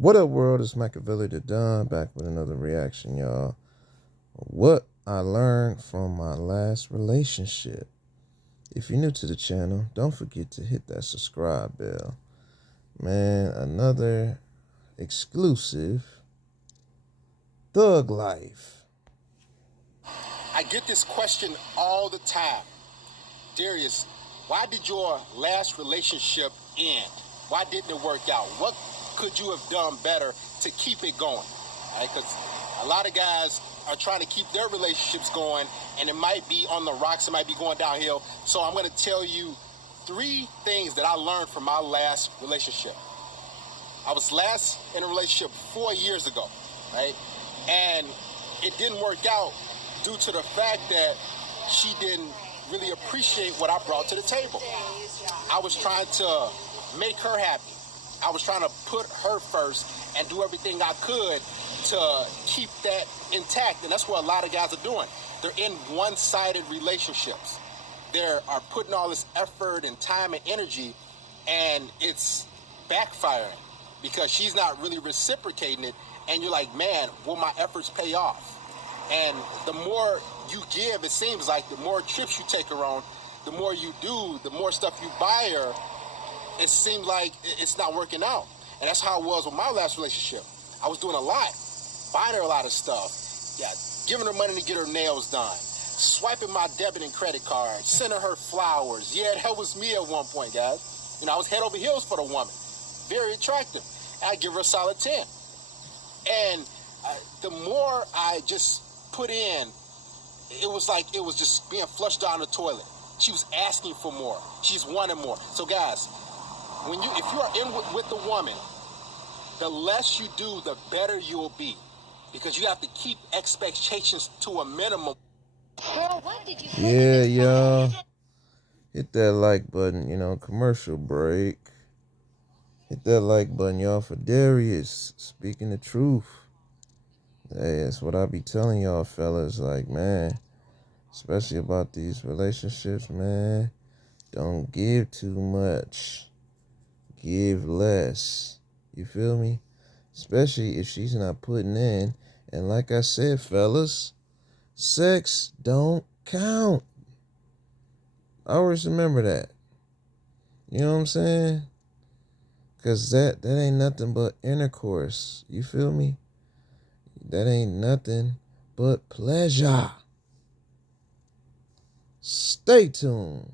What up, world? It's Machiavelli the Don back with another reaction, y'all. What I learned from my last relationship. If you're new to the channel, don't forget to hit that subscribe bell. Man, another exclusive Thug Life. I get this question all the time. Darius, why did your last relationship end? Why didn't it work out? What could you have done better to keep it going? Because a lot of guys are trying to keep their relationships going, and it might be on the rocks, it might be going downhill. So I'm going to tell you 3 things that I learned from my last relationship. I was last in a relationship 4 years ago, right? And it didn't work out due to the fact that she didn't really appreciate what I brought to the table. I was trying to make her happy. I was trying to put her first and do everything I could to keep that intact. And that's what a lot of guys are doing. They're in one-sided relationships. They are putting all this effort and time and energy, and it's backfiring because she's not really reciprocating it. And you're like, man, will my efforts pay off? And the more you give, it seems like the more trips you take her on, the more you do, the more stuff you buy her, it seems like it's not working out. And that's how it was with my last relationship. I was doing a lot, buying her a lot of stuff, giving her money to get her nails done, swiping my debit and credit card, sending her flowers. Yeah, that was me at one point, guys. I was head over heels for the woman. Very attractive. And I give her a solid 10. And the more I just put in, it was like it was just being flushed down the toilet. She was asking for more. She's wanting more. So guys, if you are in with the woman, the less you do, the better you'll be, because you have to keep expectations to a minimum. Girl, what did you Yeah, y'all. Hit that like button, commercial break. Hit that like button, y'all, for Darius speaking the truth. Hey, that's what I be telling y'all fellas, like, man, especially about these relationships, man. Don't give too much. Give less. You feel me? Especially if she's not putting in. And like I said, fellas, sex don't count. Always remember that. You know what I'm saying? Because that ain't nothing but intercourse. You feel me? That ain't nothing but pleasure. Stay tuned.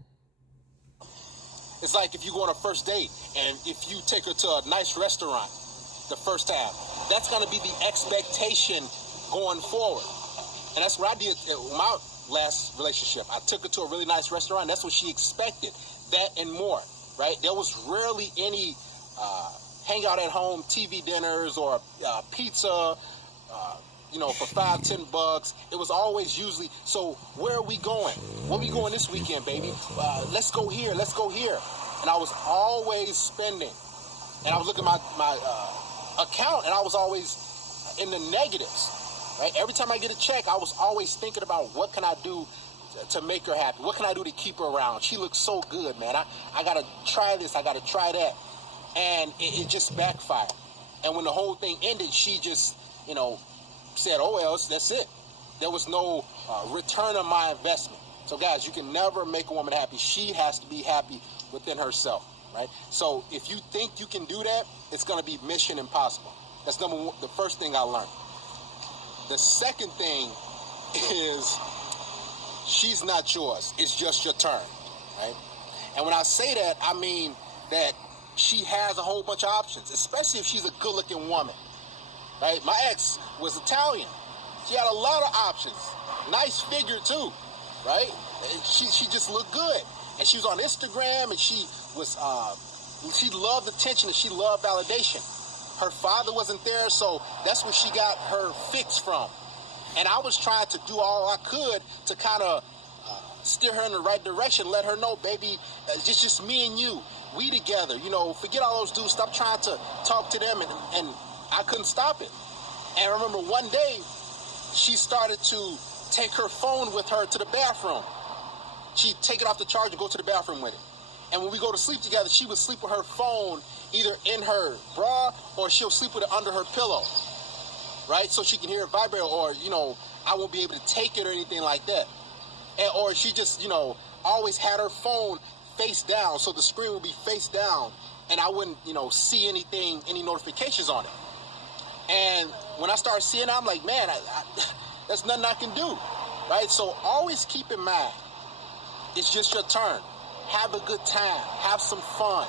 It's like if you go on a first date and if you take her to a nice restaurant the first time, that's going to be the expectation going forward. And that's what I did with my last relationship. I took her to a really nice restaurant. That's what she expected, that and more, right? There was rarely any hangout at home TV dinners or pizza, for $5-10. It was always usually, so where are we going? Where are we going this weekend, baby? Let's go here. Let's go here. And I was always spending. And I was looking at my account, and I was always in the negatives, right? Every time I get a check, I was always thinking about what can I do to make her happy? What can I do to keep her around? She looks so good, man. I got to try this. I got to try that. And it just backfired. And when the whole thing ended, she just, said, oh, well, that's it. There was no return on my investment. So, guys, you can never make a woman happy. She has to be happy within herself, right? So if you think you can do that, it's going to be mission impossible. That's number one, the first thing I learned. The second thing is she's not yours. It's just your turn, right? And when I say that, I mean that she has a whole bunch of options, especially if she's a good-looking woman, right? My ex was Italian. She had a lot of options. Nice figure, too, right? She just looked good. And she was on Instagram, and she loved attention, and she loved validation. Her father wasn't there, so that's where she got her fix from. And I was trying to do all I could to kind of steer her in the right direction, let her know, baby, it's just me and you. We together, forget all those dudes. Stop trying to talk to them, and I couldn't stop it. And I remember one day, she started to take her phone with her to the bathroom. She'd take it off the charger and go to the bathroom with it. And when we go to sleep together, she would sleep with her phone either in her bra or she'll sleep with it under her pillow, right? So she can hear it vibrate, or, I won't be able to take it or anything like that. Or she just, always had her phone face down, so the screen would be face down, and I wouldn't, see anything, any notifications on it. And when I start seeing it, I'm like, man, there's nothing I can do, right? So always keep in mind, it's just your turn. Have a good time. Have some fun.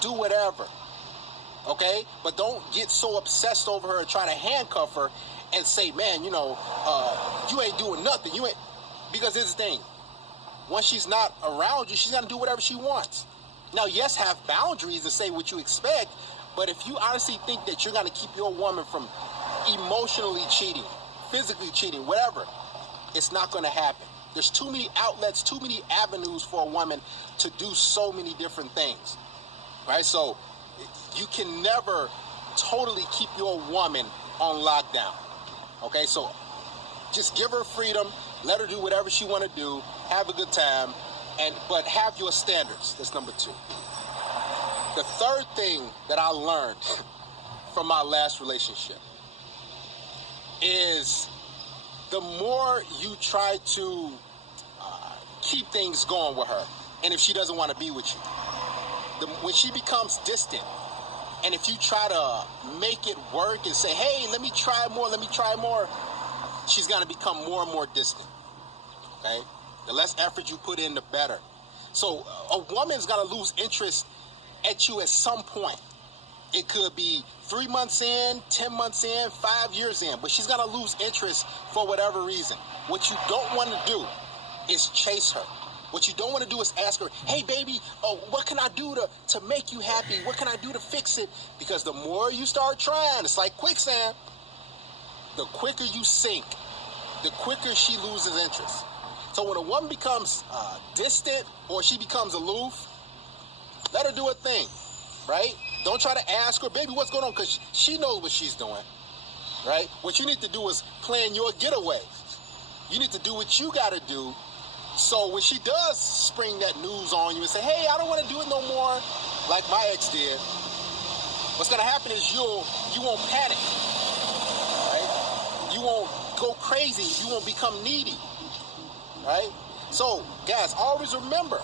Do whatever, okay? But don't get so obsessed over her and try to handcuff her and say, man, you ain't doing nothing. Because here's the thing. Once she's not around you, she's going to do whatever she wants. Now, yes, have boundaries and say what you expect, but if you honestly think that you're going to keep your woman from emotionally cheating, physically cheating, whatever, it's not going to happen. There's too many outlets, too many avenues for a woman to do so many different things, right? So you can never totally keep your woman on lockdown, okay? So just give her freedom, let her do whatever she want to do, have a good time, but have your standards. That's number 2. The third thing that I learned from my last relationship is the more you try to keep things going with her, and if she doesn't want to be with you, when she becomes distant, and if you try to make it work and say, hey, let me try more, she's going to become more and more distant, okay? The less effort you put in, the better. So a woman's going to lose interest at you at some point. It could be 3 months in, 10 months in, 5 years in, but she's going to lose interest for whatever reason. What you don't want to do is chase her. What you don't want to do is ask her, hey, baby, what can I do to make you happy? What can I do to fix it? Because the more you start trying, it's like quicksand. The quicker you sink, the quicker she loses interest. So when a woman becomes distant or she becomes aloof, let her do her thing, right? Don't try to ask her, baby, what's going on? Because she knows what she's doing, right? What you need to do is plan your getaway. You need to do what you got to do. So when she does spring that news on you and say, hey, I don't want to do it no more, like my ex did, what's going to happen is you won't panic, right? You won't go crazy. You won't become needy, right? So, guys, always remember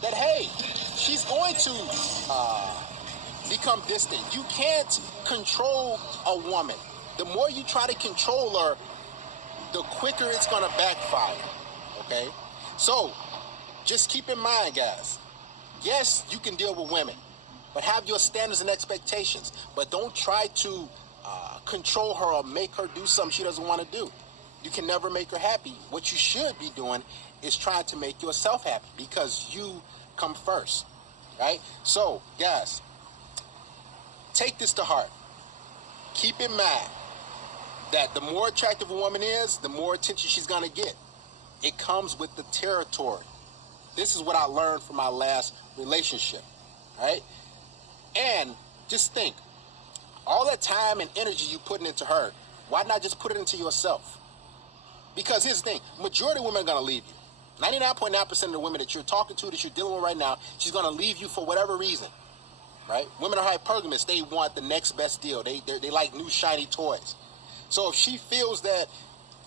that, hey, she's going to become distant. You can't control a woman. The more you try to control her, the quicker it's going to backfire, okay? So, just keep in mind, guys, yes, you can deal with women, but have your standards and expectations. But don't try to control her or make her do something she doesn't want to do. You can never make her happy. What you should be doing is trying to make yourself happy, because you come first, right? So, guys, take this to heart. Keep in mind that the more attractive a woman is, the more attention she's going to get. It comes with the territory. This is what I learned from my last relationship, right? And just think, all that time and energy you putting into her, why not just put it into yourself? Because here's the thing, majority of women are going to leave you. 99.9% of the women that you're talking to, that you're dealing with right now, she's going to leave you for whatever reason, right? Women are hypergamous. They want the next best deal. They like new shiny toys. So if she feels that,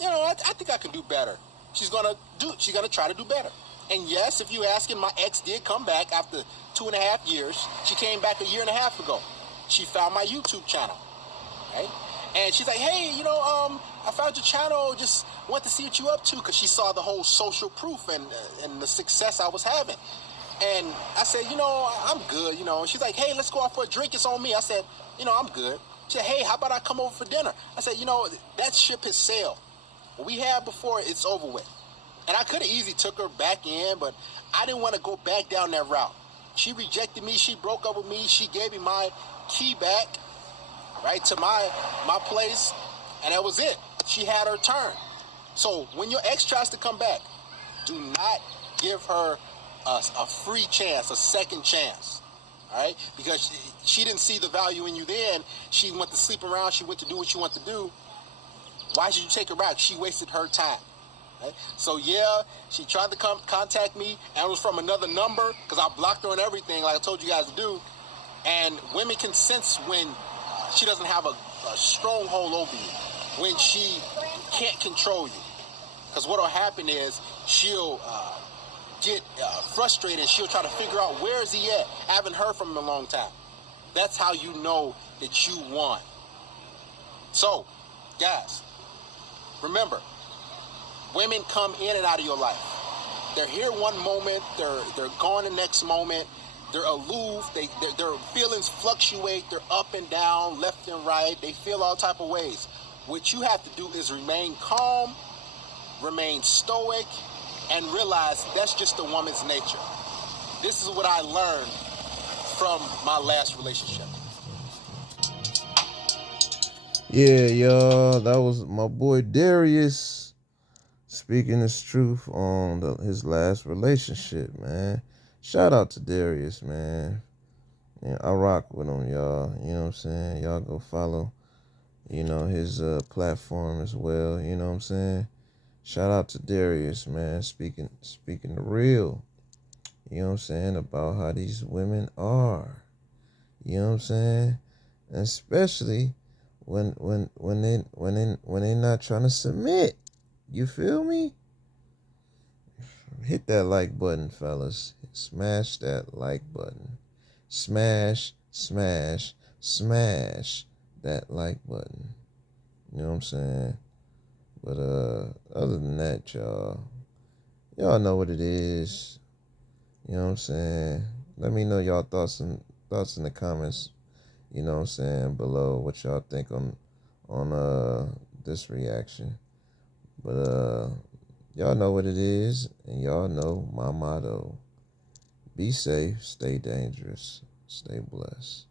I think I can do better, she's going to try to do better. And yes, if you asking, my ex did come back after 2.5 years. She came back a year and a half ago. She found my YouTube channel, right? And she's like, hey, I found your channel, just want to see what you up to, because she saw the whole social proof and the success I was having. And I said, I'm good, She's like, hey, let's go out for a drink, it's on me. I said, I'm good. She said, hey, how about I come over for dinner? I said, that ship has sailed. What we had before, it's over with. And I could have easily took her back in, but I didn't want to go back down that route. She rejected me, she broke up with me, she gave me my key back, right, to my place, and that was it. She had her turn. So when your ex tries to come back, do not give her a free chance, a second chance, all right? Because she didn't see the value in you then. She went to sleep around. She went to do what she wanted to do. Why should you take her back? She wasted her time. Right? So, yeah, she tried to contact me, and it was from another number, because I blocked her and everything, like I told you guys to do. And women can sense when she doesn't have a stronghold over you, when she can't control you. Because what will happen is she'll get frustrated and she'll try to figure out where is he at. I haven't heard from him in a long time. That's how you know that you won. So, guys, remember, women come in and out of your life. They're here one moment, they're gone the next moment. They're aloof. Their feelings fluctuate. They're up and down, left and right. They feel all type of ways. What you have to do is remain calm, remain stoic, and realize that's just a woman's nature. This is what I learned from my last relationship. Yeah, y'all, that was my boy Darius speaking his truth on his last relationship, man. Shout out to Darius, man. Yeah, I rock with him, y'all. You know what I'm saying? Y'all go follow, his platform as well. You know what I'm saying? Shout out to Darius, man. Speaking the real. You know what I'm saying? About how these women are. You know what I'm saying? And especially when they not trying to submit. You feel me? Hit that like button, fellas. Smash that like button. Smash, smash, smash that like button. You know what I'm saying? But other than that, y'all know what it is. You know what I'm saying? Let me know y'all thoughts in the comments. You know what I'm saying, below, what y'all think on this reaction. But y'all know what it is, and y'all know my motto. Be safe, stay dangerous, stay blessed.